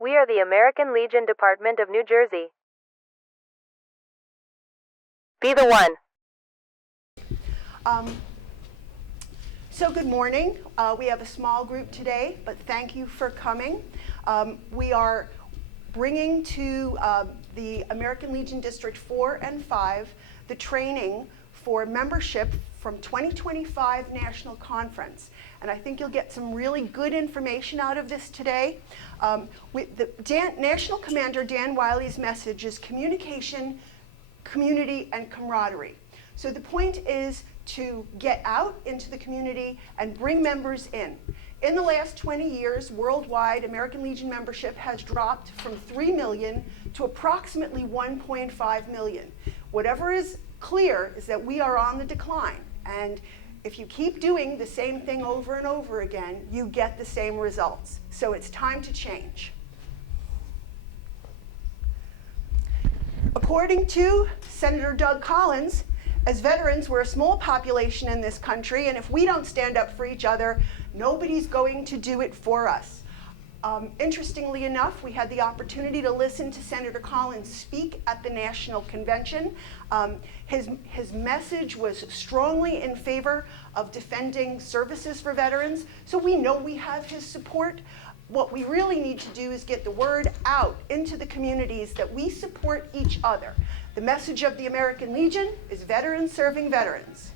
We are the American Legion Department of New Jersey. Be the one. So good morning. We have a small group today, but thank you for coming. We are bringing to the American Legion District 4 and 5 the training for membership from 2025 National Conference. And I think you'll get some really good information out of this today. National Commander Dan Wiley's message is communication, community, and camaraderie. So the point is to get out into the community and bring members in. In the last 20 years, worldwide, American Legion membership has dropped from 3 million to approximately 1.5 million. Whatever is clear is that we are on the decline. And if you keep doing the same thing over and over again, you get the same results. So it's time to change. According to Senator Doug Collins, as veterans, we're a small population in this country, and if we don't stand up for each other, nobody's going to do it for us. Interestingly enough, we had the opportunity to listen to Senator Collins speak at the National Convention. His message was strongly in favor of defending services for veterans, so we know we have his support. What we really need to do is get the word out into the communities that we support each other. The message of the American Legion is veterans serving veterans.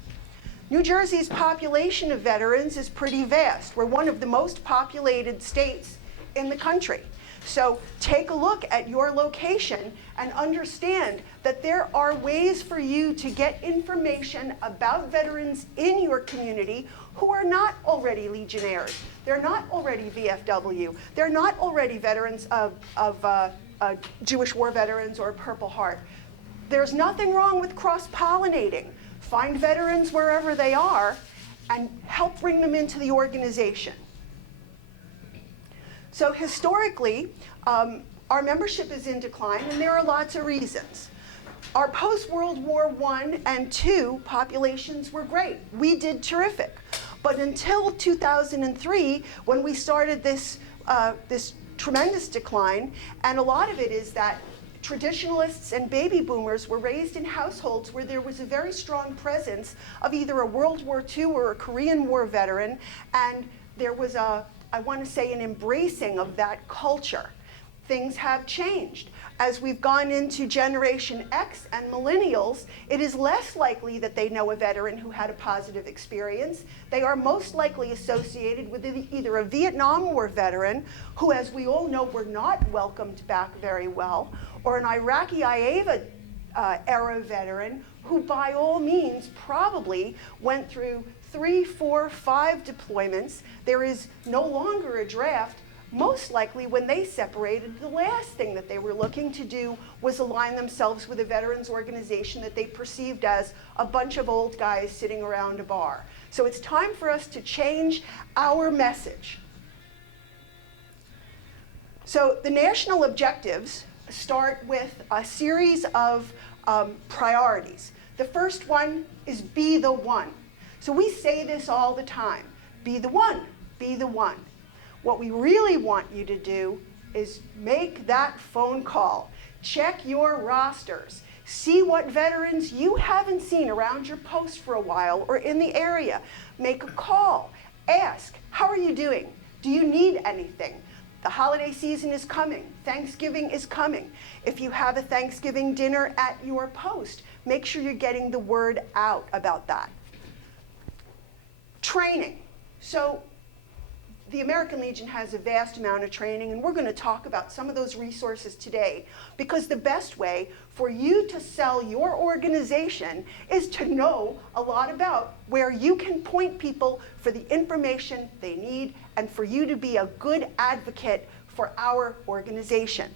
New Jersey's population of veterans is pretty vast. We're one of the most populated states in the country. So take a look at your location and understand that there are ways for you to get information about veterans in your community who are not already Legionnaires. They're not already VFW. They're not already veterans of Jewish war veterans or Purple Heart. There's nothing wrong with cross-pollinating. Find veterans wherever they are and help bring them into the organization. So historically, our membership is in decline, and there are lots of reasons. Our post-World War I and II populations were great. We did terrific. But until 2003, when we started this tremendous decline, and a lot of it is that traditionalists and baby boomers were raised in households where there was a very strong presence of either a World War II or a Korean War veteran, and there was I want to say, an embracing of that culture. Things have changed. As we've gone into Generation X and millennials, it is less likely that they know a veteran who had a positive experience. They are most likely associated with either a Vietnam War veteran, who, as we all know, were not welcomed back very well, or an Iraqi IAVA era veteran who, by all means, probably went through 3, 4, 5 deployments. There is no longer a draft. Most likely when they separated, the last thing that they were looking to do was align themselves with a veterans organization that they perceived as a bunch of old guys sitting around a bar. So it's time for us to change our message. So the national objectives start with a series of priorities. The first one is be the one. So we say this all the time, be the one, be the one. What we really want you to do is make that phone call, check your rosters, see what veterans you haven't seen around your post for a while or in the area. Make a call, ask, how are you doing? Do you need anything? The holiday season is coming, Thanksgiving is coming. If you have a Thanksgiving dinner at your post, make sure you're getting the word out about that. Training. So the American Legion has a vast amount of training, and we're going to talk about some of those resources today, because the best way for you to sell your organization is to know a lot about where you can point people for the information they need and for you to be a good advocate for our organization.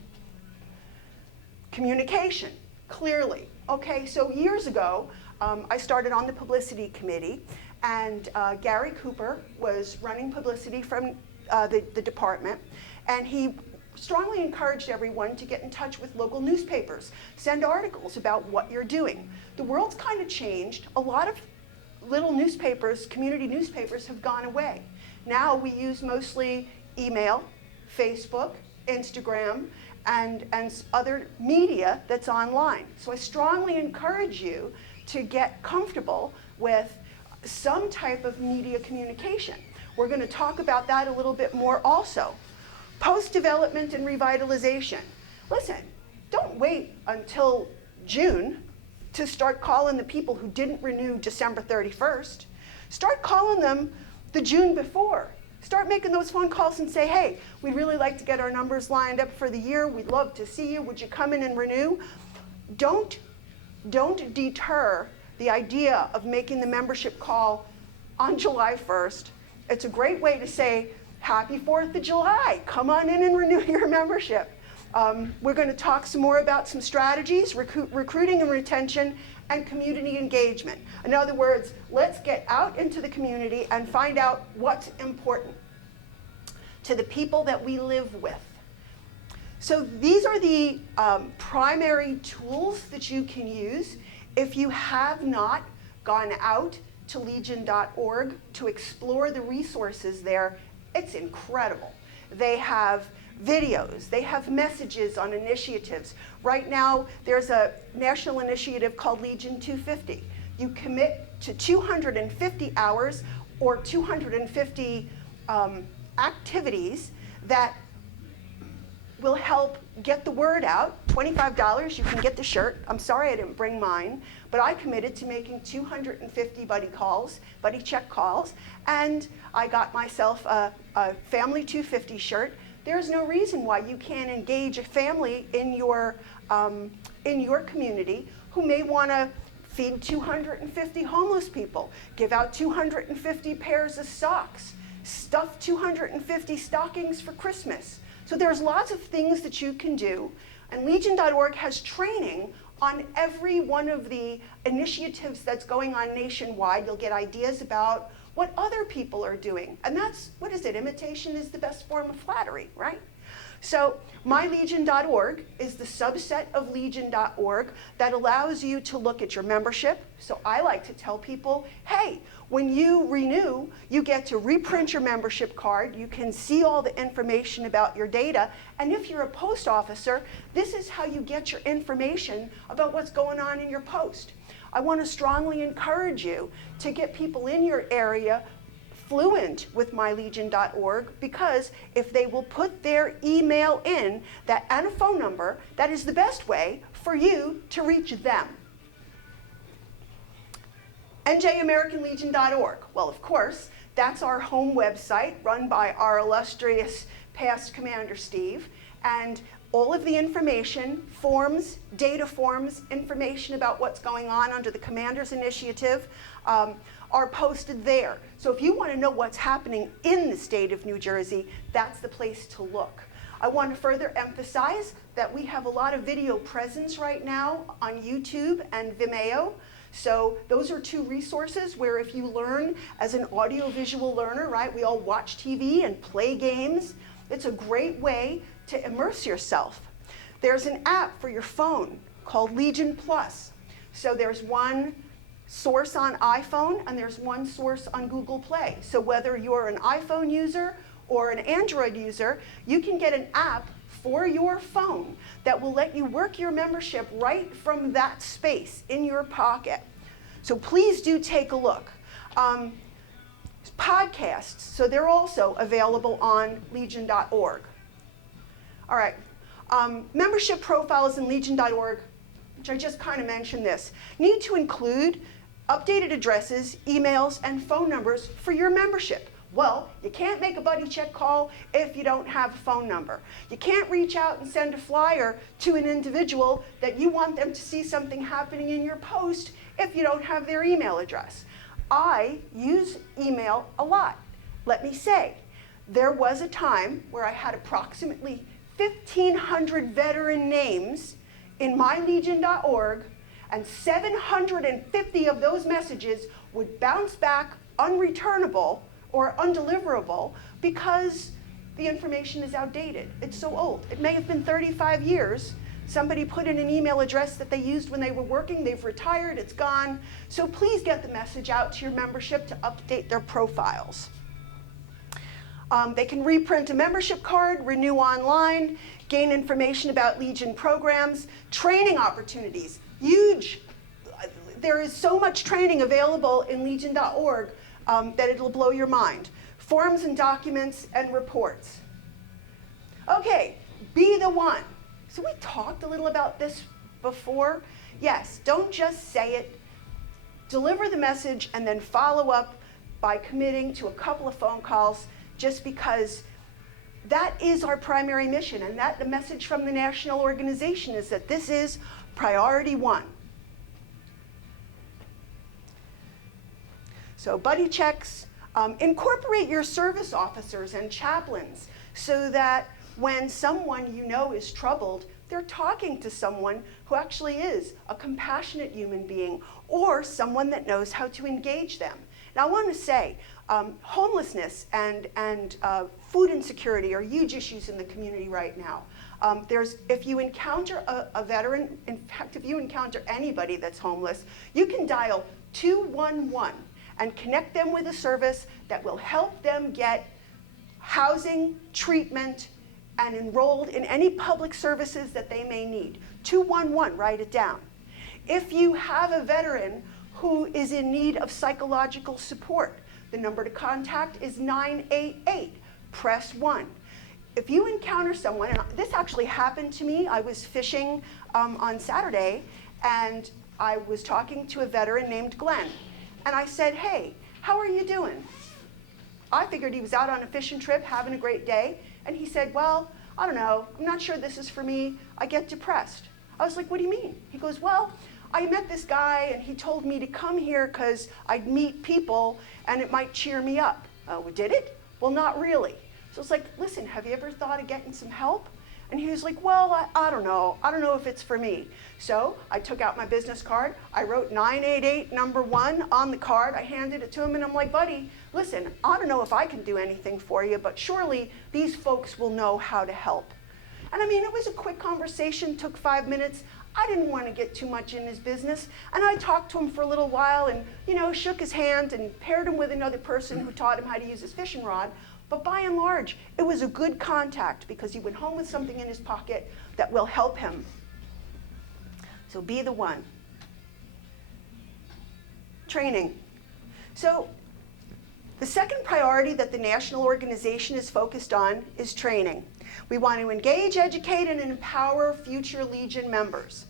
Communication, clearly. Okay, so years ago, I started on the publicity committee, and Gary Cooper was running publicity from the department, and he strongly encouraged everyone to get in touch with local newspapers, send articles about what you're doing. The world's kind of changed. A lot of little newspapers, community newspapers, have gone away. Now we use mostly email, Facebook, Instagram, and other media that's online. So I strongly encourage you to get comfortable with some type of media communication. We're going to talk about that a little bit more also. Post-development and revitalization. Listen, don't wait until June to start calling the people who didn't renew December 31st. Start calling them the June before. Start making those phone calls and say, hey, we'd really like to get our numbers lined up for the year. We'd love to see you. Would you come in and renew? Don't deter the idea of making the membership call on July 1st. It's a great way to say, happy 4th of July. Come on in and renew your membership. We're going to talk some more about some strategies, recruiting and retention, and community engagement. In other words, let's get out into the community and find out what's important to the people that we live with. So these are the primary tools that you can use. If you have not gone out to legion.org to explore the resources there, it's incredible. They have videos, they have messages on initiatives. Right now, there's a national initiative called Legion 250. You commit to 250 hours or 250 activities that will help get the word out. $25, you can get the shirt. I'm sorry I didn't bring mine, but I committed to making 250 buddy check calls, and I got myself a Family 250 shirt. There's no reason why you can't engage a family in your community who may want to feed 250 homeless people, give out 250 pairs of socks, stuff 250 stockings for Christmas. So there's lots of things that you can do, and Legion.org has training on every one of the initiatives that's going on nationwide. You'll get ideas about what other people are doing. And that's, what is it? Imitation is the best form of flattery, right? So mylegion.org is the subset of legion.org that allows you to look at your membership. So I like to tell people, hey, when you renew, you get to reprint your membership card. You can see all the information about your data. And if you're a post officer, this is how you get your information about what's going on in your post. I want to strongly encourage you to get people in your area fluent with mylegion.org, because if they will put their email in that and a phone number, that is the best way for you to reach them. NJAmericanLegion.org. Well, of course, that's our home website run by our illustrious past Commander Steve, and all of the information, forms, data forms, information about what's going on under the Commander's Initiative are posted there. So if you want to know what's happening in the state of New Jersey, that's the place to look. I want to further emphasize that we have a lot of video presence right now on YouTube and Vimeo. So those are two resources where if you learn as an audiovisual learner, right, we all watch TV and play games. It's a great way to immerse yourself. There's an app for your phone called Legion Plus. So there's one source on iPhone and there's one source on Google Play. So whether you're an iPhone user or an Android user, you can get an app for your phone that will let you work your membership right from that space in your pocket. So please do take a look. Podcasts, so they're also available on legion.org. All right, membership profiles in legion.org, which I just kind of mentioned this, need to include updated addresses, emails, and phone numbers for your membership. Well, you can't make a buddy check call if you don't have a phone number. You can't reach out and send a flyer to an individual that you want them to see something happening in your post if you don't have their email address. I use email a lot. Let me say, there was a time where I had approximately 1,500 veteran names in mylegion.org, and 750 of those messages would bounce back unreturnable or undeliverable because the information is outdated. It's so old. It may have been 35 years. Somebody put in an email address that they used when they were working. They've retired. It's gone. So please get the message out to your membership to update their profiles. They can reprint a membership card, renew online, gain information about Legion programs, training opportunities, huge. There is so much training available in legion.org that it'll blow your mind. Forms and documents and reports. Okay, be the one. So we talked a little about this before. Yes, don't just say it. Deliver the message and then follow up by committing to a couple of phone calls, just because that is our primary mission, and that the message from the national organization is that this is priority one. So buddy checks, incorporate your service officers and chaplains so that when someone you know is troubled, they're talking to someone who actually is a compassionate human being or someone that knows how to engage them. Now I want to say, homelessness and food insecurity are huge issues in the community right now. If you encounter a veteran, in fact, if you encounter anybody that's homeless, you can dial 211 and connect them with a service that will help them get housing, treatment, and enrolled in any public services that they may need. 211, write it down. If you have a veteran who is in need of psychological support, the number to contact is 988. Press 1. If you encounter someone, and this actually happened to me, I was fishing on Saturday, and I was talking to a veteran named Glenn. And I said, hey, how are you doing? I figured he was out on a fishing trip, having a great day. And he said, well, I don't know, I'm not sure this is for me. I get depressed. I was like, what do you mean? He goes, well, I met this guy and he told me to come here because I'd meet people and it might cheer me up. Oh, did it? Well, not really. So it's like, listen, have you ever thought of getting some help? And he was like, well, I don't know. I don't know if it's for me. So I took out my business card. I wrote 988 number 1 on the card. I handed it to him and I'm like, buddy, listen, I don't know if I can do anything for you, but surely these folks will know how to help. And I mean, it was a quick conversation, took 5 minutes. I didn't want to get too much in his business. And I talked to him for a little while and, shook his hand and paired him with another person who taught him how to use his fishing rod. But by and large, it was a good contact because he went home with something in his pocket that will help him. So be the one. Training. So the second priority that the national organization is focused on is training. We want to engage, educate, and empower future Legion members.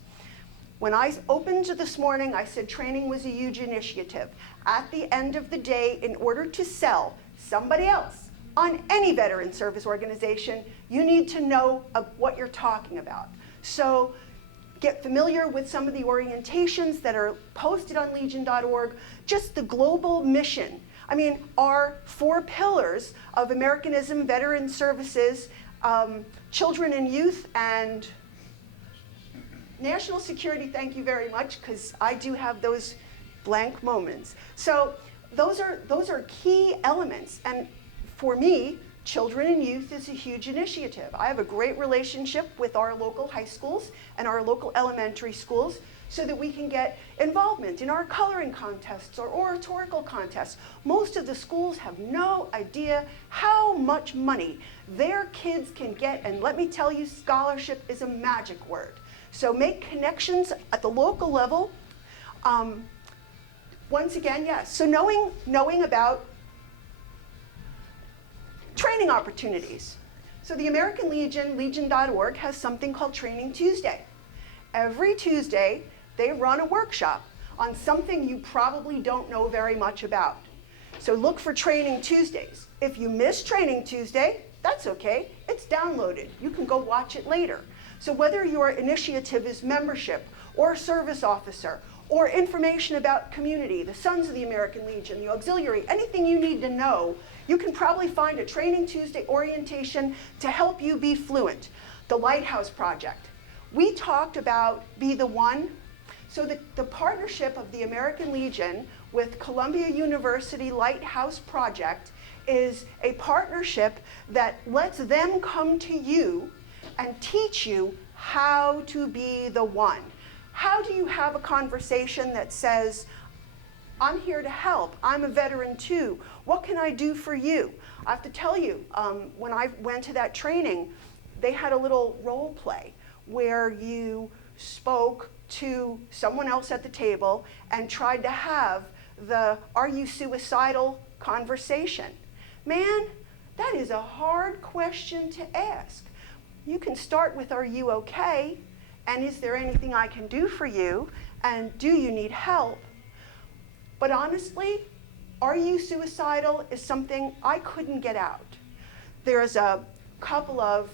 When I opened this morning, I said training was a huge initiative. At the end of the day, in order to sell somebody else on any veteran service organization, you need to know what you're talking about. So get familiar with some of the orientations that are posted on legion.org, just the global mission. I mean, our 4 pillars of Americanism, veteran services, children and youth, and national security, thank you very much, because I do have those blank moments. So those are key elements. And for me, children and youth is a huge initiative. I have a great relationship with our local high schools and our local elementary schools so that we can get involvement in our coloring contests or oratorical contests. Most of the schools have no idea how much money their kids can get, and let me tell you, scholarship is a magic word. So make connections at the local level. Once again, yes, so knowing about training opportunities. So the American Legion, legion.org, has something called Training Tuesday. Every Tuesday, they run a workshop on something you probably don't know very much about. So look for Training Tuesdays. If you miss Training Tuesday, that's okay. It's downloaded. You can go watch it later. So whether your initiative is membership or service officer or information about community, the Sons of the American Legion, the auxiliary, anything you need to know, you can probably find a Training Tuesday orientation to help you be fluent. The Lighthouse Project. We talked about Be the One. So the partnership of the American Legion with Columbia University Lighthouse Project is a partnership that lets them come to you and teach you how to be the one. How do you have a conversation that says, I'm here to help. I'm a veteran too. What can I do for you? I have to tell you, when I went to that training, they had a little role play where you spoke to someone else at the table and tried to have the "are you suicidal" conversation. Man, that is a hard question to ask. You can start with "are you okay?" and "is there anything I can do for you?" and "do you need help?" But honestly, "are you suicidal" is something I couldn't get out. There's a couple of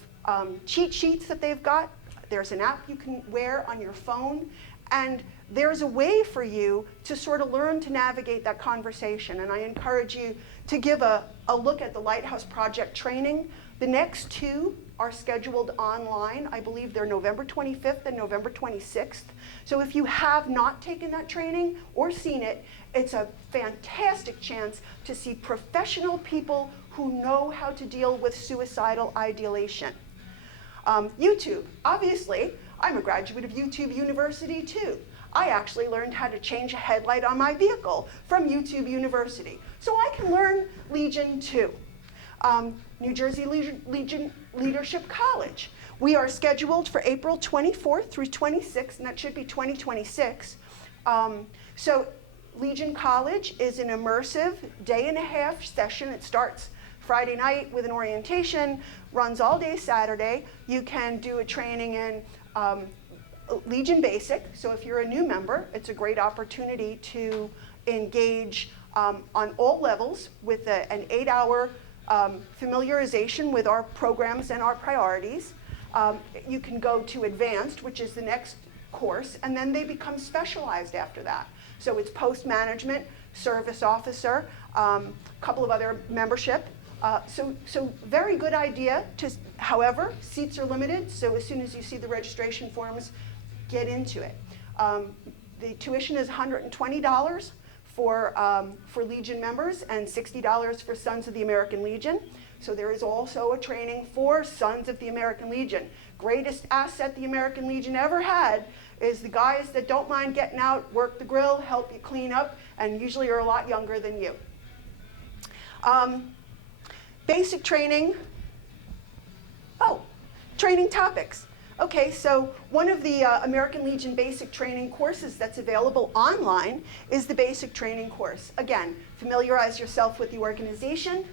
cheat sheets that they've got. There's an app you can wear on your phone, and there's a way for you to sort of learn to navigate that conversation. And I encourage you to give a look at the Lighthouse Project training. The next two are scheduled online. I believe they're November 25th and November 26th. So if you have not taken that training or seen it, it's a fantastic chance to see professional people who know how to deal with suicidal ideation. YouTube, obviously, I'm a graduate of YouTube University too. I actually learned how to change a headlight on my vehicle from YouTube University. So I can learn Legion too. New Jersey Legion Leadership College. We are scheduled for April 24th through 26th, and that should be 2026. So Legion College is an immersive day-and-a-half session. It starts Friday night with an orientation, runs all day Saturday. You can do a training in Legion Basic. So if you're a new member, it's a great opportunity to engage on all levels with an 8-hour familiarization with our programs and our priorities. You can go to Advanced, which is the next course, and then they become specialized after that. So it's post-management, service officer, a couple of other membership. So very good idea. However, seats are limited, so as soon as you see the registration forms, get into it. The tuition is $120 for Legion members and $60 for Sons of the American Legion. So there is also a training for Sons of the American Legion. Greatest asset the American Legion ever had is the guys that don't mind getting out, work the grill, help you clean up, and usually are a lot younger than you. Basic training. Oh, training topics. Okay, so one of the American Legion basic training courses that's available online is the basic training course. Again, familiarize yourself with the organization,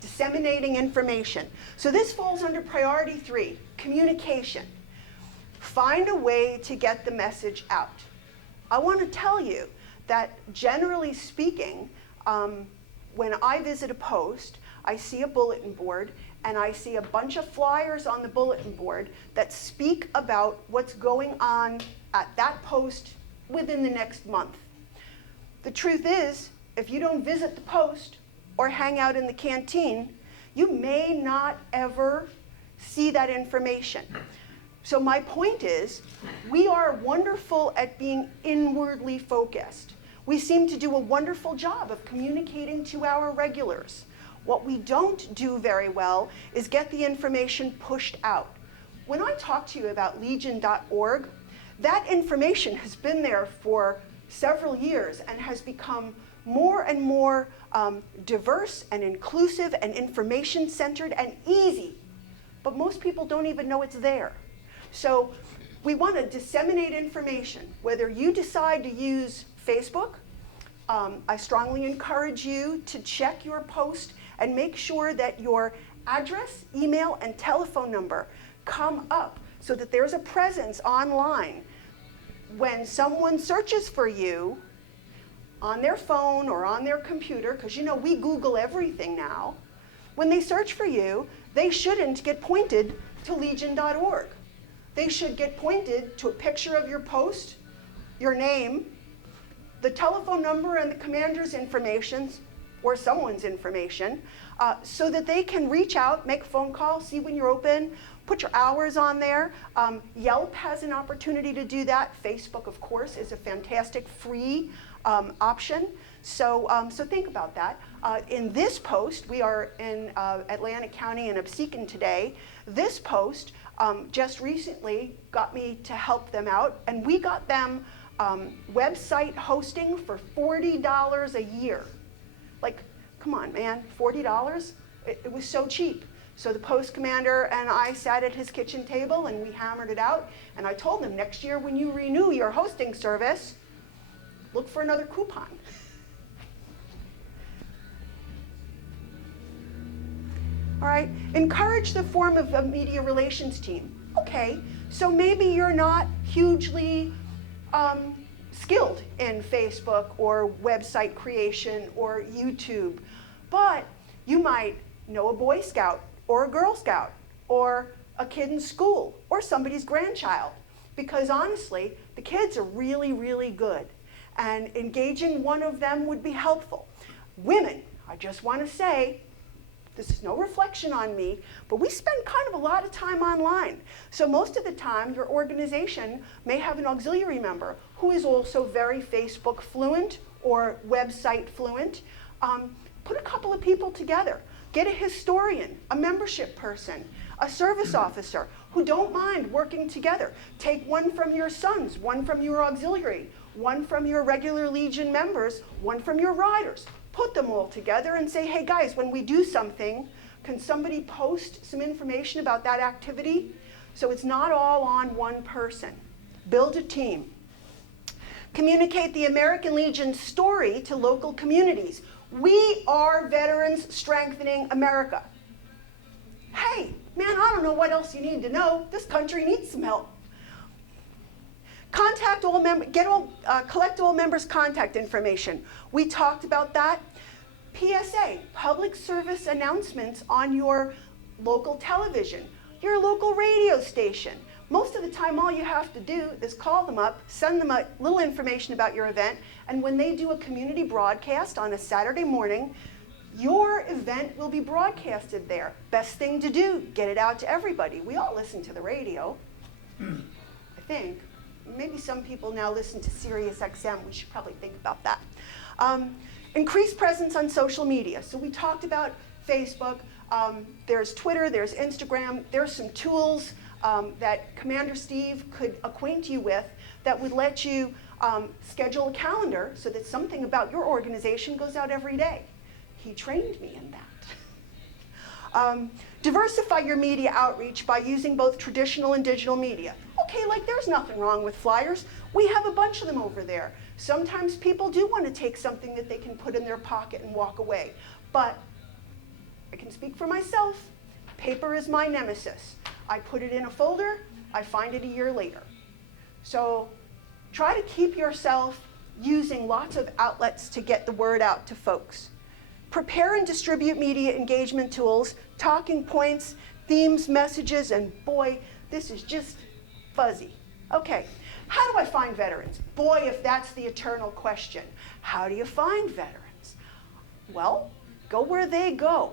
disseminating information. So this falls under priority 3, communication. Find a way to get the message out. I want to tell you that generally speaking, when I visit a post, I see a bulletin board and I see a bunch of flyers on the bulletin board that speak about what's going on at that post within the next month. The truth is, if you don't visit the post or hang out in the canteen, you may not ever see that information. So my point is, we are wonderful at being inwardly focused. We seem to do a wonderful job of communicating to our regulars. What we don't do very well is get the information pushed out. When I talk to you about legion.org, that information has been there for several years and has become more and more diverse and inclusive and information-centered and easy. But most people don't even know it's there. So we want to disseminate information. Whether you decide to use Facebook, I strongly encourage you to check your post and make sure that your address, email, and telephone number come up so that there's a presence online. When someone searches for you on their phone or on their computer, because you know we Google everything now, when they search for you, they shouldn't get pointed to legion.org. They should get pointed to a picture of your post, your name, the telephone number and the commander's information, or someone's information, so that they can reach out, make a phone call, see when you're open, put your hours on there. Yelp has an opportunity to do that. Facebook, of course, is a fantastic free option. So think about that. In this post, we are in Atlantic County and Absecon today. This post just recently got me to help them out, and we got them website hosting for $40 a year. Like, come on, man, $40? It was so cheap. So the post commander and I sat at his kitchen table and we hammered it out. And I told him, next year when you renew your hosting service, look for another coupon. All right, encourage the form of a media relations team. Okay, so maybe you're not hugely skilled in Facebook or website creation or YouTube, but you might know a Boy Scout or a Girl Scout or a kid in school or somebody's grandchild, because honestly, the kids are really, really good, and engaging one of them would be helpful. Women, I just want to say, this is no reflection on me, but we spend kind of a lot of time online. So most of the time, your organization may have an auxiliary member who is also very Facebook fluent or website fluent. Put a couple of people together. Get a historian, a membership person, a service officer who don't mind working together. Take one from your sons, one from your auxiliary, one from your regular Legion members, one from your riders. Put them all together and say, hey guys, when we do something, can somebody post some information about that activity? So it's not all on one person. Build a team. Communicate the American Legion story to local communities. We are veterans strengthening America. Hey, man, I don't know what else you need to know. This country needs some help. Contact all members, collect all members' contact information. We talked about that. PSA, public service announcements on your local television, your local radio station. Most of the time, all you have to do is call them up, send them a little information about your event, and when they do a community broadcast on a Saturday morning, your event will be broadcasted there. Best thing to do, get it out to everybody. We all listen to the radio, I think. Maybe some people now listen to Sirius XM. We should probably think about that. Increase presence on social media. So we talked about Facebook. There's Twitter, there's Instagram. There's some tools that Commander Steve could acquaint you with that would let you schedule a calendar so that something about your organization goes out every day. He trained me in that. Diversify your media outreach by using both traditional and digital media. Okay, like there's nothing wrong with flyers. We have a bunch of them over there. Sometimes people do want to take something that they can put in their pocket and walk away. But I can speak for myself. Paper is my nemesis. I put it in a folder, I find it a year later. So try to keep yourself using lots of outlets to get the word out to folks. Prepare and distribute media engagement tools, talking points, themes, messages, and boy, this is just fuzzy. Okay, how do I find veterans? Boy, if that's the eternal question. How do you find veterans? Well, go where they go.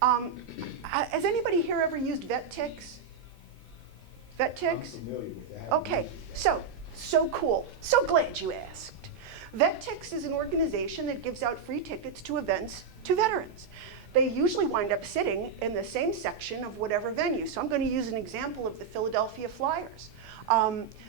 Has anybody here ever used VetTix? VetTix? I'm familiar with that. Okay, so cool. So glad you asked. VetTix is an organization that gives out free tickets to events to veterans. They usually wind up sitting in the same section of whatever venue. So I'm going to use an example of the Philadelphia Flyers.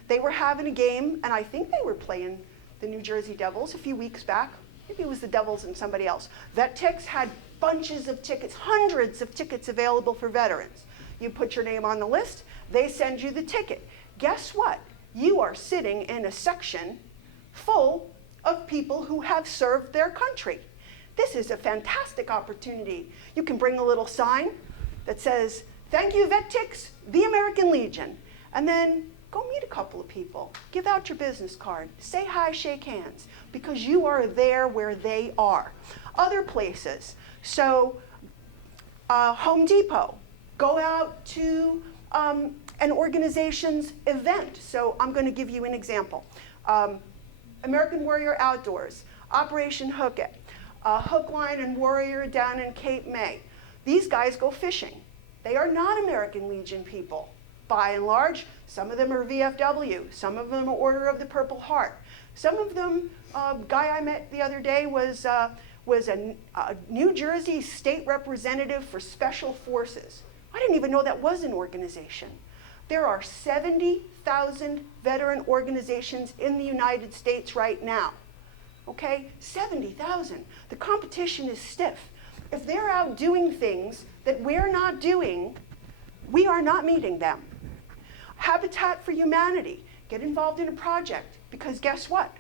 They were having a game, and I think they were playing the New Jersey Devils a few weeks back. Maybe it was the Devils and somebody else. VetTix had bunches of tickets, hundreds of tickets available for veterans. You put your name on the list, they send you the ticket. Guess what? You are sitting in a section full of people who have served their country. This is a fantastic opportunity. You can bring a little sign that says, "Thank you, VetTix, the American Legion," and then go meet a couple of people. Give out your business card. Say hi, shake hands, because you are there where they are. Other places, so Home Depot, go out to an organization's event. So I'm going to give you an example. American Warrior Outdoors, Operation Hook It, Hook, Line, and Warrior down in Cape May. These guys go fishing. They are not American Legion people. By and large, some of them are VFW, some of them are Order of the Purple Heart. Some of them, a guy I met the other day was a New Jersey state representative for Special Forces. I didn't even know that was an organization. There are 70 70,000 veteran organizations in the United States right now. Okay, 70,000. The competition is stiff. If they're out doing things that we're not doing, we are not meeting them. Habitat for Humanity, get involved in a project, because guess what?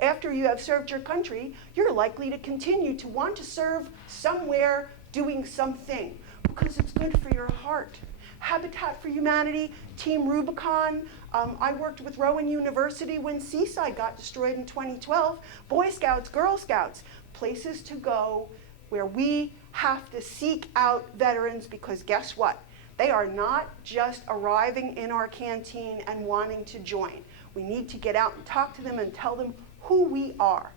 After you have served your country, you're likely to continue to want to serve somewhere doing something, because it's good for your heart. Habitat for Humanity, Team Rubicon. I worked with Rowan University when Seaside got destroyed in 2012. Boy Scouts, Girl Scouts, places to go where we have to seek out veterans, because guess what? They are not just arriving in our canteen and wanting to join. We need to get out and talk to them and tell them who we are.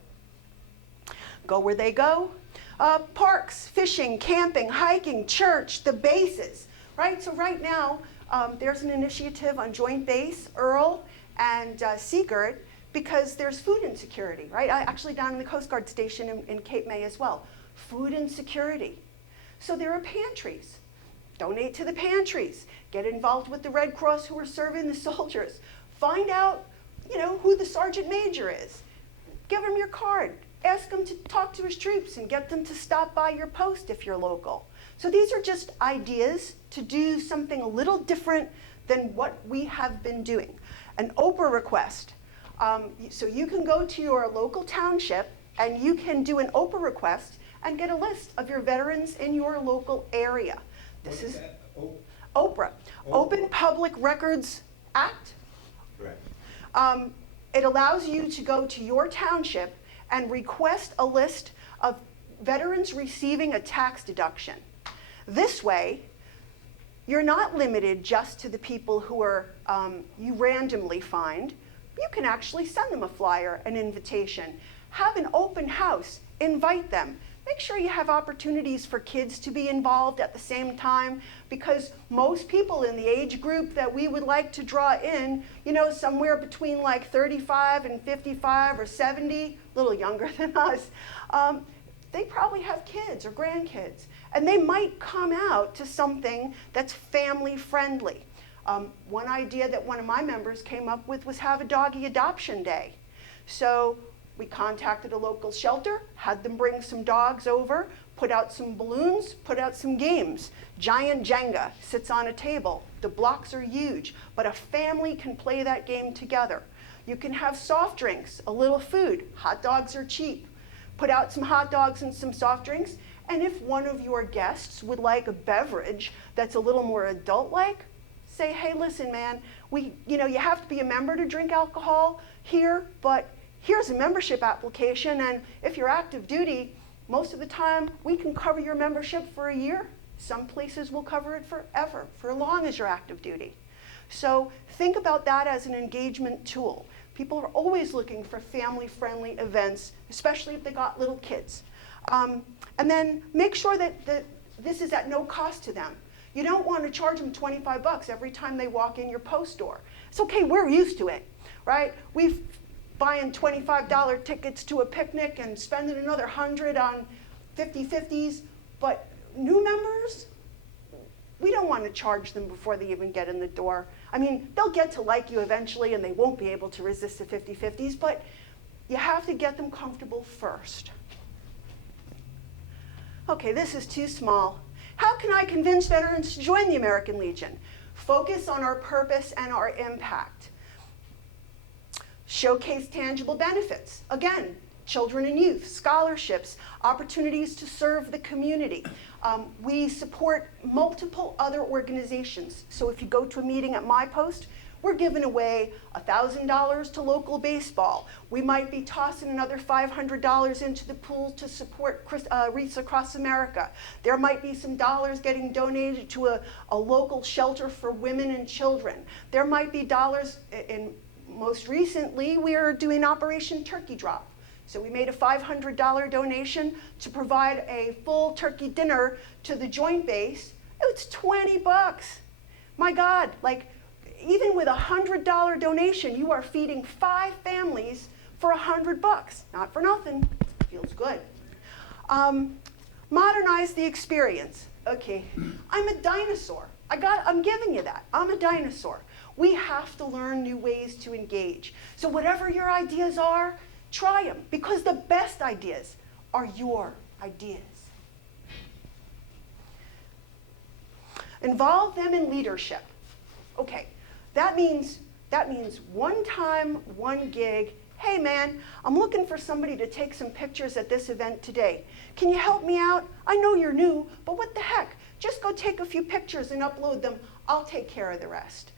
Go where they go. Parks, fishing, camping, hiking, church, the bases, right? So right now, there's an initiative on Joint Base, Earl, and Seagirt, because there's food insecurity, right? Actually down in the Coast Guard station in Cape May as well. Food insecurity. So there are pantries. Donate to the pantries. Get involved with the Red Cross who are serving the soldiers. Find out, who the sergeant major is. Give him your card. Ask him to talk to his troops and get them to stop by your post if you're local. So these are just ideas to do something a little different than what we have been doing. An Oprah request. So you can go to your local township and you can do an Oprah request and get a list of your veterans in your local area. This is Oprah, Open Public Records Act. Right. It allows you to go to your township and request a list of veterans receiving a tax deduction. This way, you're not limited just to the people who are you randomly find. You can actually send them a flyer, an invitation. Have an open house, invite them. Make sure you have opportunities for kids to be involved at the same time, because most people in the age group that we would like to draw in, somewhere between like 35 and 55 or 70, a little younger than us, they probably have kids or grandkids. And they might come out to something that's family friendly. One idea that one of my members came up with was have a doggy adoption day. So we contacted a local shelter, had them bring some dogs over, put out some balloons, put out some games. Giant Jenga sits on a table. The blocks are huge, but a family can play that game together. You can have soft drinks, a little food. Hot dogs are cheap. Put out some hot dogs and some soft drinks. And if one of your guests would like a beverage that's a little more adult-like, say, hey, listen, man, you have to be a member to drink alcohol here, but here's a membership application, and if you're active duty, most of the time we can cover your membership for a year. Some places will cover it forever, for as long as you're active duty. So think about that as an engagement tool. People are always looking for family-friendly events, especially if they got little kids. And then make sure that this is at no cost to them. You don't want to charge them $25 every time they walk in your post door. It's okay, we're used to it, right? We've buying $25 tickets to a picnic and spending another 100 on 50/50s, but new members, we don't want to charge them before they even get in the door. I mean, they'll get to like you eventually and they won't be able to resist the 50/50s, but you have to get them comfortable first. Okay, this is too small. How can I convince veterans to join the American Legion? Focus on our purpose and our impact. Showcase tangible benefits. Again, children and youth, scholarships, opportunities to serve the community. We support multiple other organizations. So if you go to a meeting at my post, we're giving away $1,000 to local baseball. We might be tossing another $500 into the pool to support Wreaths Across America. There might be some dollars getting donated to a local shelter for women and children. There might be dollars most recently, we are doing Operation Turkey Drop. So we made a $500 donation to provide a full turkey dinner to the Joint Base. It's $20. My God, even with a $100 donation, you are feeding 5 families for $100. Not for nothing, feels good. Modernize the experience. Okay, I'm a dinosaur. I'm giving you that. I'm a dinosaur. We have to learn new ways to engage. So whatever your ideas are, try them, because the best ideas are your ideas. Involve them in leadership. Okay, that means one time, one gig. Hey man, I'm looking for somebody to take some pictures at this event today. Can you help me out? I know you're new, but what the heck? Just go take a few pictures and upload them. I'll take care of the rest.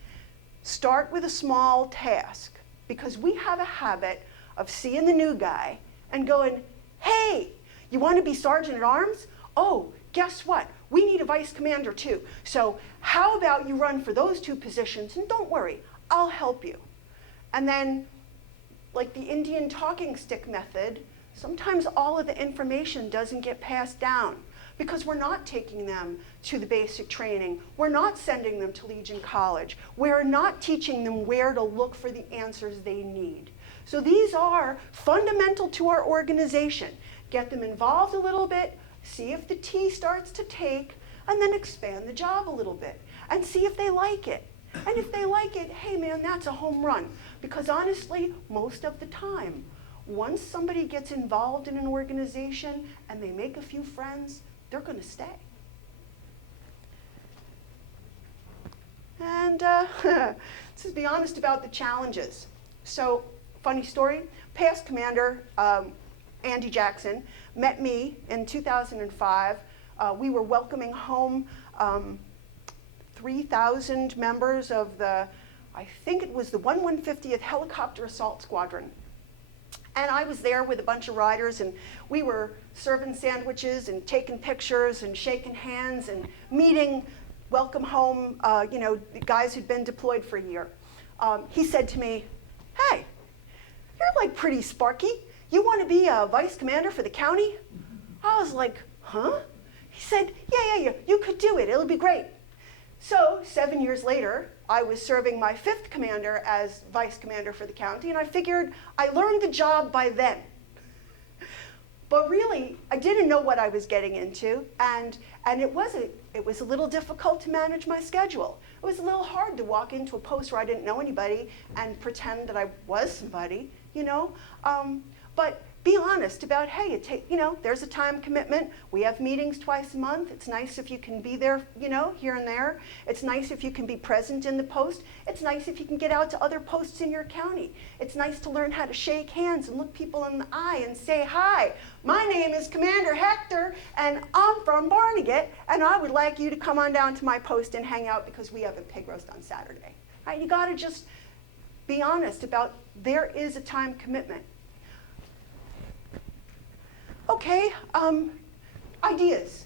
Start with a small task, because we have a habit of seeing the new guy and going, hey, you want to be sergeant at arms? Oh, guess what? We need a vice commander too. So how about you run for those two positions, and don't worry, I'll help you. And then, like the Indian talking stick method, sometimes all of the information doesn't get passed down because we're not taking them to the basic training. We're not sending them to Legion College. We're not teaching them where to look for the answers they need. So these are fundamental to our organization. Get them involved a little bit, see if the tea starts to take, and then expand the job a little bit and see if they like it. And if they like it, hey man, that's a home run. Because honestly, most of the time, once somebody gets involved in an organization and they make a few friends, they're going to stay. And let's be honest about the challenges. So, funny story, past commander, Andy Jackson, met me in 2005. We were welcoming home 3,000 members of the, I think it was the 150th Helicopter Assault Squadron. And I was there with a bunch of riders, and we were serving sandwiches and taking pictures and shaking hands and meeting welcome home, guys who'd been deployed for a year. He said to me, hey, you're like pretty sparky. You want to be a vice commander for the county? I was like, huh? He said, yeah, you could do it. It'll be great. So 7 years later, I was serving my 5th commander as vice commander for the county, and I figured I learned the job by then. But really, I didn't know what I was getting into, and it was a little difficult to manage my schedule. It was a little hard to walk into a post where I didn't know anybody and pretend that I was somebody, But be honest about, hey, there's a time commitment. We have meetings twice a month. It's nice if you can be there, here and there. It's nice if you can be present in the post. It's nice if you can get out to other posts in your county. It's nice to learn how to shake hands and look people in the eye and say, hi, my name is Commander Hector, and I'm from Barnegat, and I would like you to come on down to my post and hang out because we have a pig roast on Saturday. Right? You gotta just be honest about there is a time commitment. Okay, ideas.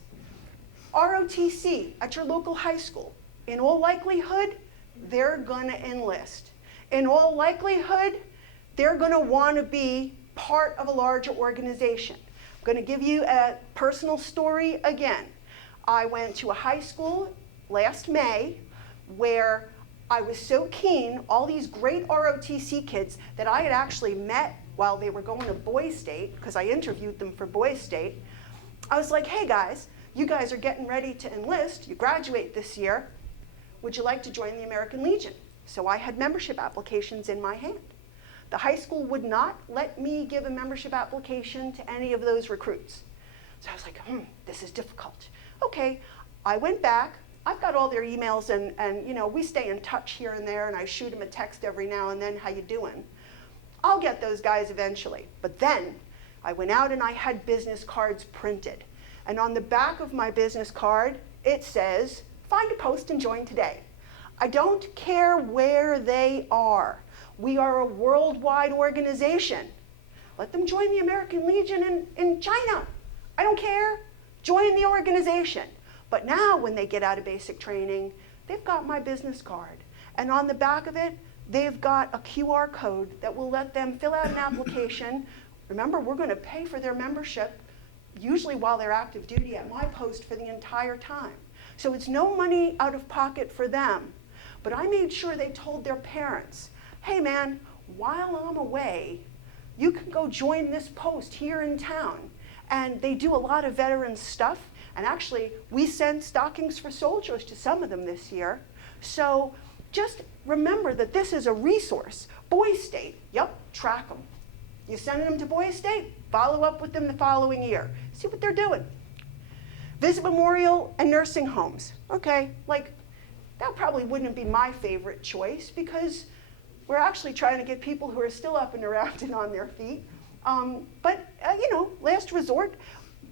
ROTC at your local high school. In all likelihood, they're gonna enlist. In all likelihood, they're gonna wanna be part of a larger organization. I'm gonna give you a personal story again. I went to a high school last May where I was so keen, all these great ROTC kids that I had actually met while they were going to Boys State, because I interviewed them for Boys State. I was like, hey guys, you guys are getting ready to enlist. You graduate this year. Would you like to join the American Legion? So I had membership applications in my hand. The high school would not let me give a membership application to any of those recruits. So I was like, this is difficult. Okay, I went back. I've got all their emails, and we stay in touch here and there, and I shoot them a text every now and then, how you doing? I'll get those guys eventually. But then I went out and I had business cards printed. And on the back of my business card, it says, find a post and join today. I don't care where they are. We are a worldwide organization. Let them join the American Legion in China. I don't care. Join the organization. But now when they get out of basic training, they've got my business card. And on the back of it, they've got a QR code that will let them fill out an application. Remember, we're going to pay for their membership, usually while they're active duty at my post for the entire time. So it's no money out of pocket for them. But I made sure they told their parents, hey man, while I'm away, you can go join this post here in town. And they do a lot of veteran stuff. And actually, we sent stockings for soldiers to some of them this year. So just remember that this is a resource. Boys State, yep, track them. You send them to Boys State, follow up with them the following year. See what they're doing. Visit memorial and nursing homes. Okay, like that probably wouldn't be my favorite choice because we're actually trying to get people who are still up and around and on their feet. But last resort,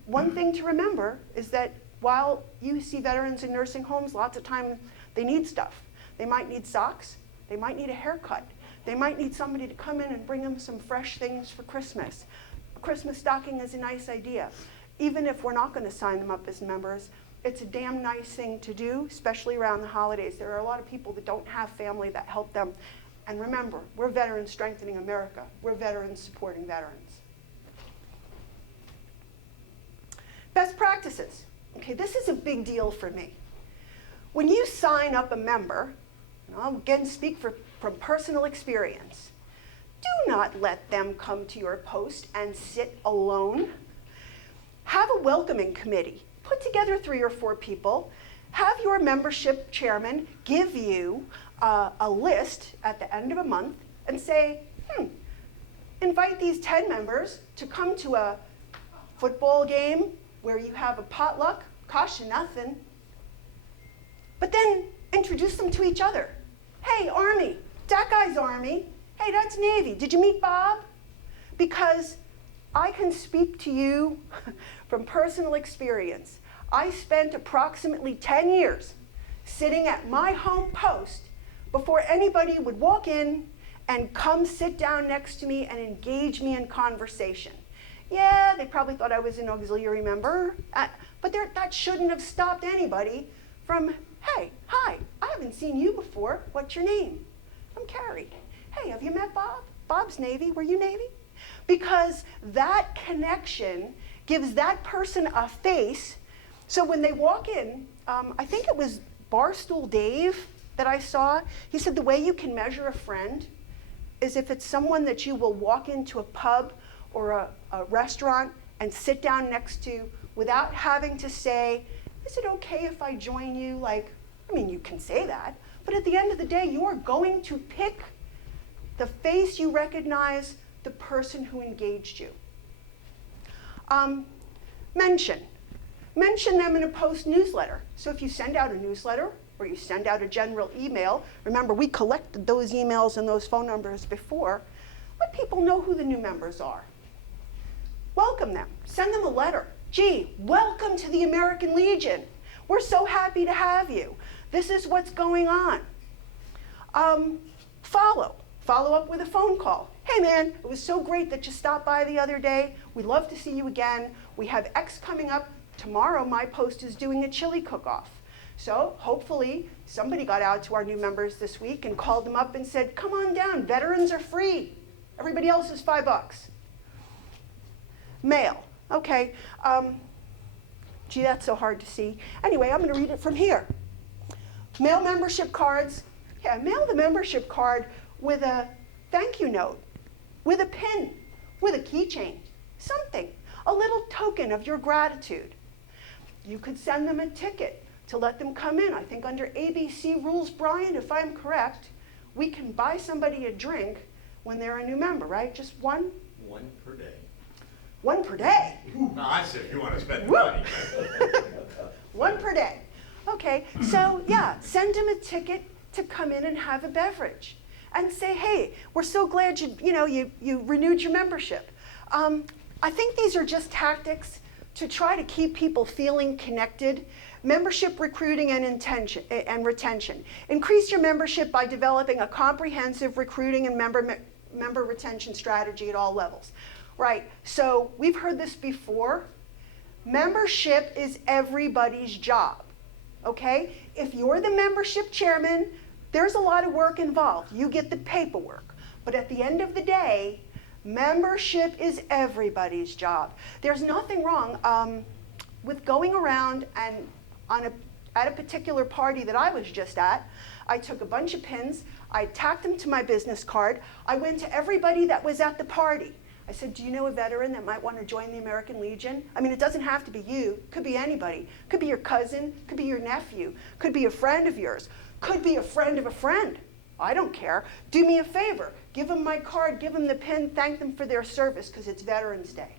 one thing to remember is that while you see veterans in nursing homes, lots of times they need stuff. They might need socks. They might need a haircut. They might need somebody to come in and bring them some fresh things for Christmas. A Christmas stocking is a nice idea. Even if we're not going to sign them up as members, it's a damn nice thing to do, especially around the holidays. There are a lot of people that don't have family that help them. And remember, we're Veterans Strengthening America. We're veterans supporting veterans. Best practices. Okay, this is a big deal for me. When you sign up a member, and I'll again speak from personal experience, do not let them come to your post and sit alone. Have a welcoming committee. Put together 3 or 4 people. Have your membership chairman give you a list at the end of a month and say, invite these 10 members to come to a football game where you have a potluck, costs you nothing. But then introduce them to each other. Hey, Army, that guy's Army. Hey, that's Navy. Did you meet Bob? Because I can speak to you from personal experience. I spent approximately 10 years sitting at my home post before anybody would walk in and come sit down next to me and engage me in conversation. Yeah, they probably thought I was an auxiliary member, but that shouldn't have stopped anybody from, hey, hi, I haven't seen you before. What's your name? I'm Carrie. Hey, have you met Bob? Bob's Navy. Were you Navy? Because that connection gives that person a face. So when they walk in, I think it was Barstool Dave that I saw, he said the way you can measure a friend is if it's someone that you will walk into a pub or a restaurant and sit down next to without having to say, is it okay if I join you? You can say that, but at the end of the day, you are going to pick the face you recognize, the person who engaged you. Mention them in a post newsletter. So if you send out a newsletter or you send out a general email, remember we collected those emails and those phone numbers before, let people know who the new members are. Welcome them, send them a letter. Gee, welcome to the American Legion. We're so happy to have you. This is what's going on. Follow up with a phone call. Hey man, it was so great that you stopped by the other day. We'd love to see you again. We have X coming up. Tomorrow my post is doing a chili cook-off. So hopefully somebody got out to our new members this week and called them up and said, come on down, veterans are free. Everybody else is $5. Mail, okay. Gee, that's so hard to see. Anyway, I'm gonna read it from here. Mail membership cards. Yeah, mail the membership card with a thank you note, with a pin, with a keychain, something, a little token of your gratitude. You could send them a ticket to let them come in. I think under ABC rules, Brian, if I'm correct, we can buy somebody a drink when they're a new member, right? Just one? One per day. One per day? No, I said if you want to spend the Woo! money. One per day. Okay, so yeah, send them a ticket to come in and have a beverage. And say, hey, we're so glad you renewed your membership. I think these are just tactics to try to keep people feeling connected. Membership recruiting and retention. Increase your membership by developing a comprehensive recruiting and member retention strategy at all levels. Right, so we've heard this before. Membership is everybody's job, okay? If you're the membership chairman, there's a lot of work involved. You get the paperwork. But at the end of the day, membership is everybody's job. There's nothing wrong with going around and at a particular party that I was just at, I took a bunch of pins, I tacked them to my business card, I went to everybody that was at the party. I said, do you know a veteran that might want to join the American Legion? I mean, it doesn't have to be you. It could be anybody. It could be your cousin. It could be your nephew. It could be a friend of yours. Could be a friend of a friend. I don't care. Do me a favor. Give them my card, give them the pin, thank them for their service because it's Veterans Day.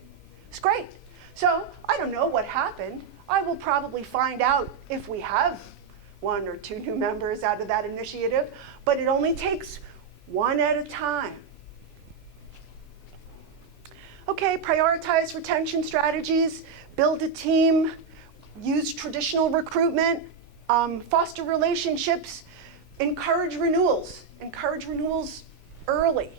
It's great. So I don't know what happened. I will probably find out if we have 1 or 2 new members out of that initiative, but it only takes one at a time. Okay, prioritize retention strategies, build a team, use traditional recruitment, foster relationships, encourage renewals early.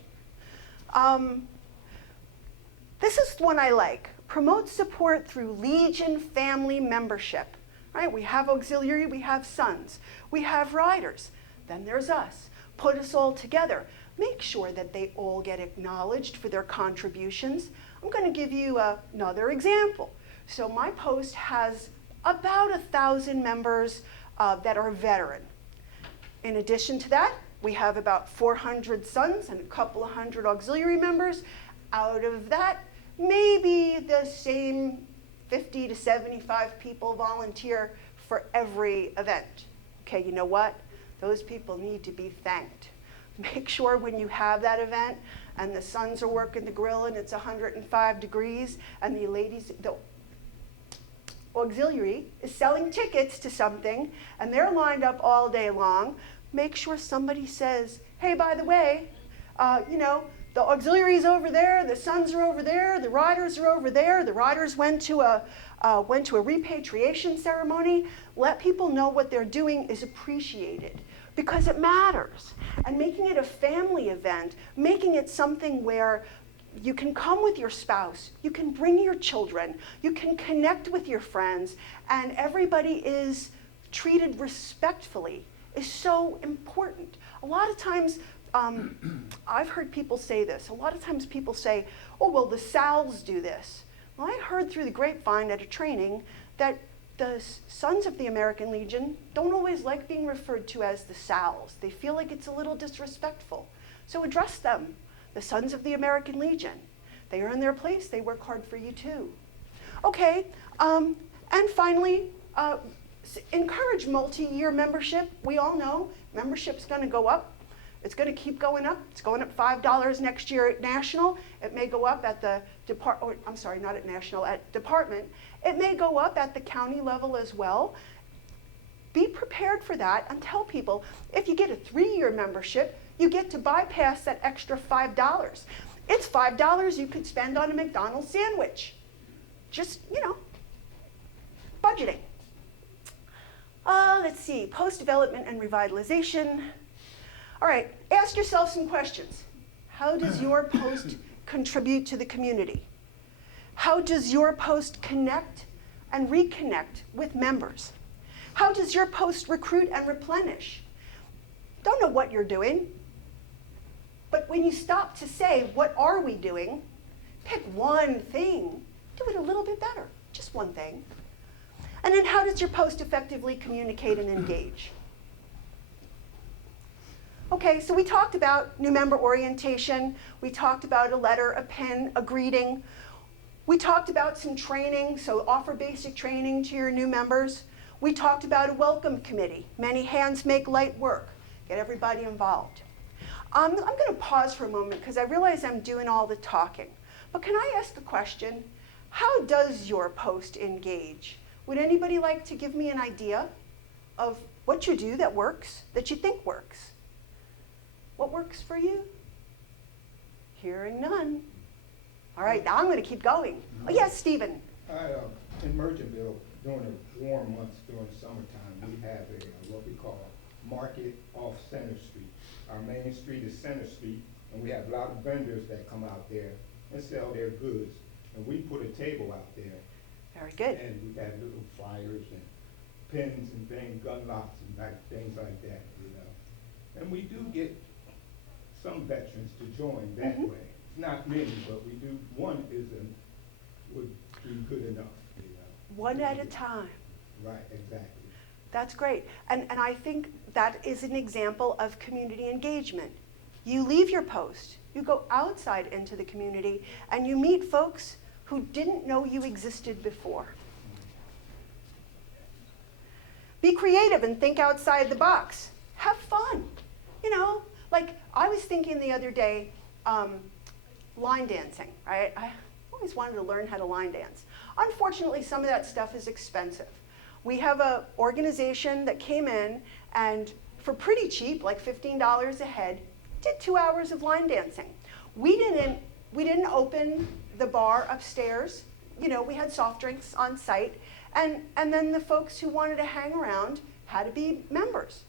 This is one I like. Promote support through Legion family membership. Right? We have auxiliary, we have sons, we have riders. Then there's us. Put us all together. Make sure that they all get acknowledged for their contributions. I'm going to give you another example. So my post has about 1,000 members that are veteran. In addition to that, we have about 400 sons and a couple of hundred auxiliary members. Out of that, maybe the same 50 to 75 people volunteer for every event. Okay, you know what? Those people need to be thanked. Make sure when you have that event and the sons are working the grill and it's 105 degrees and the auxiliary is selling tickets to something and they're lined up all day long, make sure somebody says, hey, by the way, the auxiliary's over there, the sons are over there, the riders are over there, the riders went to a repatriation ceremony. Let people know what they're doing is appreciated because it matters. And making it a family event, making it something where you can come with your spouse, you can bring your children, you can connect with your friends, and everybody is treated respectfully is so important. A lot of times, I've heard people say this. A lot of times people say, oh, well, the SALs do this. Well, I heard through the grapevine at a training that the Sons of the American Legion don't always like being referred to as the SALs. They feel like it's a little disrespectful. So address them, the Sons of the American Legion. They earn their place. They work hard for you too. Okay, and finally, encourage multi-year membership. We all know membership's going to go up. It's going to keep going up. It's going up $5 next year at National. It may go up at the not at National, at Department. It may go up at the county level as well. Be prepared for that and tell people, if you get a 3-year membership, you get to bypass that extra $5. It's $5 you could spend on a McDonald's sandwich. Just, budgeting. Let's see, post-development and revitalization. All right, ask yourself some questions. How does your post contribute to the community? How does your post connect and reconnect with members? How does your post recruit and replenish? Don't know what you're doing, but when you stop to say, what are we doing? Pick one thing, do it a little bit better, just one thing. And then how does your post effectively communicate and engage? Okay, so we talked about new member orientation. We talked about a letter, a pin, a greeting. We talked about some training, so offer basic training to your new members. We talked about a welcome committee. Many hands make light work. Get everybody involved. I'm going to pause for a moment because I realize I'm doing all the talking. But can I ask the question, how does your post engage? Would anybody like to give me an idea of what you do that works, that you think works? What works for you? Hearing none. All right, now I'm going to keep going. Oh, yes, Stephen. In Merchantville, during the warm months, during the summertime, we have what we call market off Center Street. Our main street is Center Street, and we have a lot of vendors that come out there and sell their goods. And we put a table out there. Very good. And we have little flyers and pins and things, gun locks and things like that, And we do get some veterans to join that way. Not many, but we do. One would be good enough. One at a time. Right, exactly. That's great. And I think that is an example of community engagement. You leave your post, you go outside into the community, and you meet folks who didn't know you existed before. Be creative and think outside the box. have fun. You know, like I was thinking the other day, line dancing, right? I always wanted to learn how to line dance. Unfortunately, some of that stuff is expensive. We have an organization that came in and for pretty cheap, like $15 a head, did 2 hours of line dancing. We didn't open the bar upstairs. You know, we had soft drinks on site, and then the folks who wanted to hang around had to be members.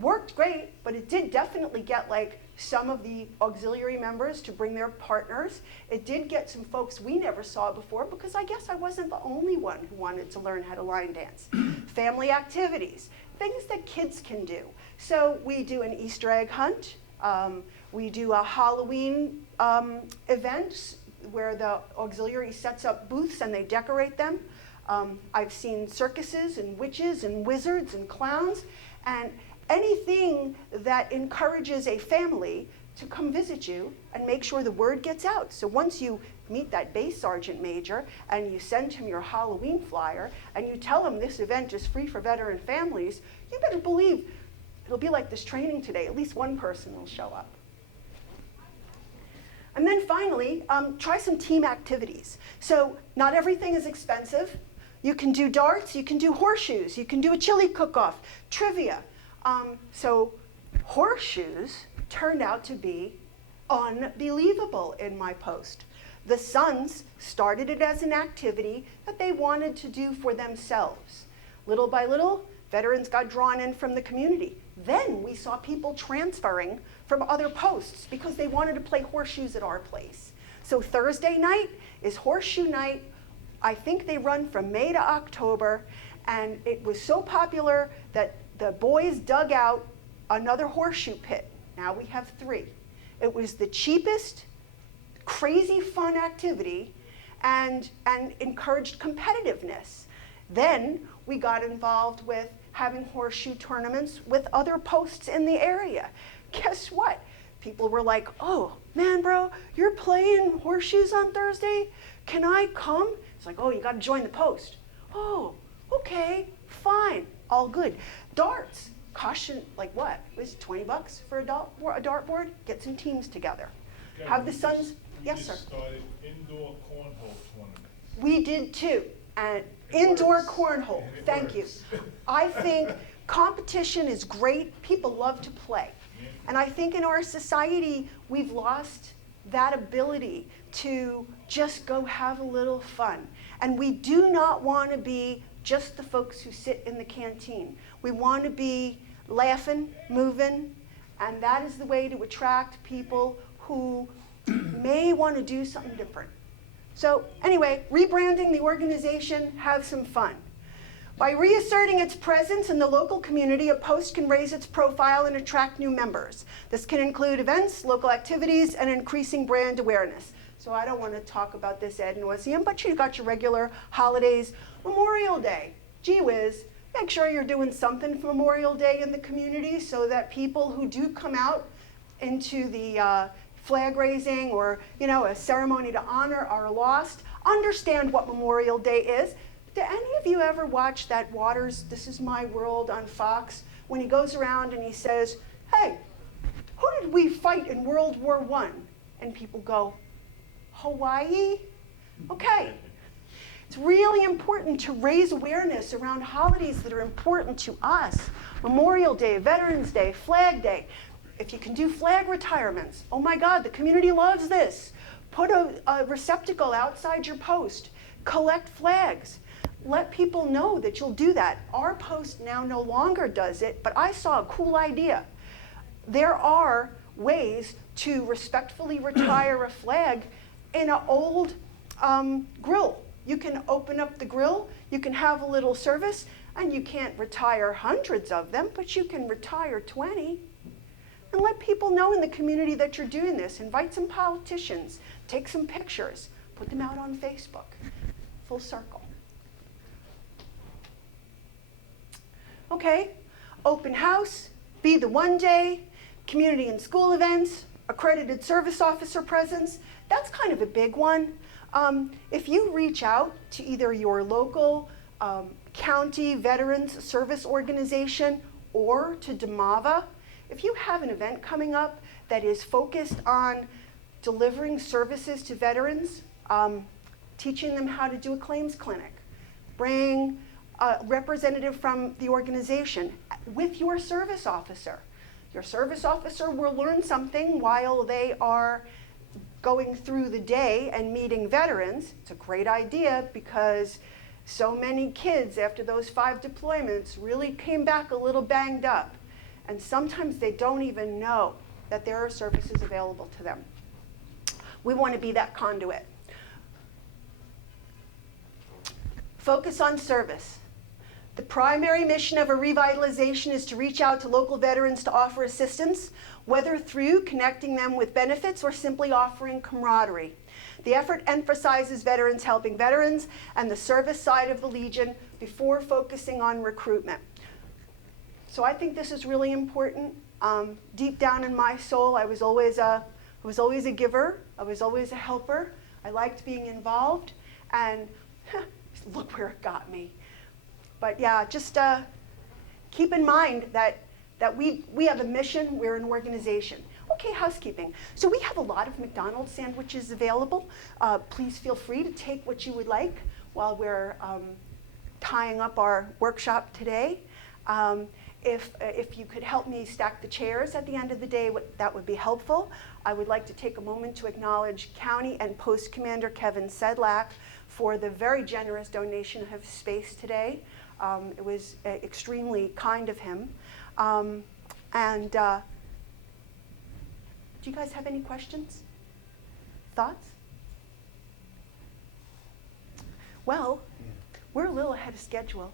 Worked great, but it did definitely get like some of the auxiliary members to bring their partners. It did get some folks we never saw before because I guess I wasn't the only one who wanted to learn how to line dance. Family activities, things that kids can do. So we do an Easter egg hunt. We do a Halloween event where the auxiliary sets up booths and they decorate them. I've seen circuses and witches and wizards and clowns, and anything that encourages a family to come visit you and make sure the word gets out. So once you meet that base sergeant major and you send him your Halloween flyer and you tell him this event is free for veteran families, you better believe it'll be like this training today. At least one person will show up. And then finally, try some team activities. So not everything is expensive. You can do darts, you can do horseshoes, you can do a chili cook-off, trivia. So horseshoes turned out to be unbelievable in my post. The Sons started it as an activity that they wanted to do for themselves. Little by little, veterans got drawn in from the community. Then we saw people transferring from other posts because they wanted to play horseshoes at our place. So Thursday night is horseshoe night. I think they run from May to October, and it was so popular that the boys dug out another horseshoe pit. Now we have 3. It was the cheapest, crazy fun activity and encouraged competitiveness. Then we got involved with having horseshoe tournaments with other posts in the area. Guess what? People were like, oh, man, bro, you're playing horseshoes on Thursday? Can I come? It's like, oh, you got to join the post. Oh, okay, fine, all good. Darts, caution, like what? It was $20 for a dartboard? Get some teams together. Okay, Have the Sons, we yes, sir. just started indoor cornhole tournaments. We did too, and It indoor works. cornhole, And it thank you. works. I think competition is great, people love to play. And I think in our society, we've lost that ability to just go have a little fun. And we do not want to be just the folks who sit in the canteen. We want to be laughing, moving, and that is the way to attract people who may want to do something different. So anyway, rebranding the organization, have some fun. By reasserting its presence in the local community, a post can raise its profile and attract new members. This can include events, local activities, and increasing brand awareness. So I don't want to talk about this ad nauseum, but you got your regular holidays. Memorial Day, gee whiz, make sure you're doing something for Memorial Day in the community so that people who do come out into the flag raising or a ceremony to honor our lost understand what Memorial Day is. Did any of you ever watch that Waters, This Is My World on Fox, when he goes around and he says, hey, who did we fight in World War I? And people go, Hawaii? Okay. It's really important to raise awareness around holidays that are important to us. Memorial Day, Veterans Day, Flag Day. If you can do flag retirements, oh my God, the community loves this. Put a receptacle outside your post. Collect flags. Let people know that you'll do that. Our post now no longer does it, but I saw a cool idea. There are ways to respectfully retire a flag in an old grill. You can open up the grill, you can have a little service, and you can't retire hundreds of them, but you can retire 20. And let people know in the community that you're doing this. Invite some politicians, take some pictures, put them out on Facebook. Full circle. Okay, open house, be the one day, community and school events, accredited service officer presence. That's kind of a big one. If you reach out to either your local county veterans service organization or to DMAVA, if you have an event coming up that is focused on delivering services to veterans, teaching them how to do a claims clinic, bring a representative from the organization with your service officer. Your service officer will learn something while they are going through the day and meeting veterans. It's a great idea because so many kids after those 5 deployments really came back a little banged up. And sometimes they don't even know that there are services available to them. We want to be that conduit. Focus on service. The primary mission of a revitalization is to reach out to local veterans to offer assistance, whether through connecting them with benefits or simply offering camaraderie. The effort emphasizes veterans helping veterans and the service side of the Legion before focusing on recruitment. So I think this is really important. Deep down in my soul, I was always a giver. I was always a helper. I liked being involved, and look where it got me. But yeah, just keep in mind that we have a mission, we're an organization. Okay, housekeeping. So we have a lot of McDonald's sandwiches available. Please feel free to take what you would like while we're tying up our workshop today. If you could help me stack the chairs at the end of the day, that would be helpful. I would like to take a moment to acknowledge County and Post Commander Kevin Sedlak for the very generous donation of space today. It was extremely kind of him. Do you guys have any questions? Thoughts? Well, we're a little ahead of schedule.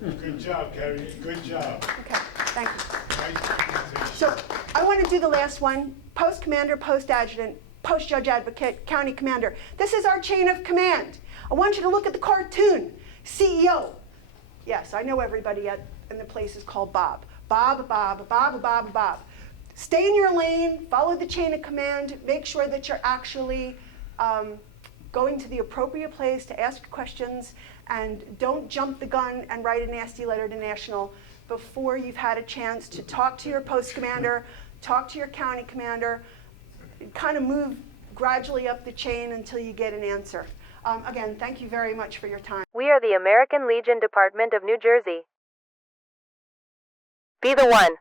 Good job, Carrie, good job. Okay, thank you. Nice presentation. So I want to do the last one. Post Commander, Post Adjutant, Post Judge Advocate, County Commander. This is our chain of command. I want you to look at the cartoon. CEO. Yes, I know everybody in the place is called Bob. Bob, Bob, Bob, Bob, Bob. Stay in your lane, follow the chain of command, make sure that you're actually going to the appropriate place to ask questions, and don't jump the gun and write a nasty letter to National before you've had a chance to talk to your post commander, talk to your county commander, kind of move gradually up the chain until you get an answer. Again, thank you very much for your time. We are the American Legion Department of New Jersey. Be the one.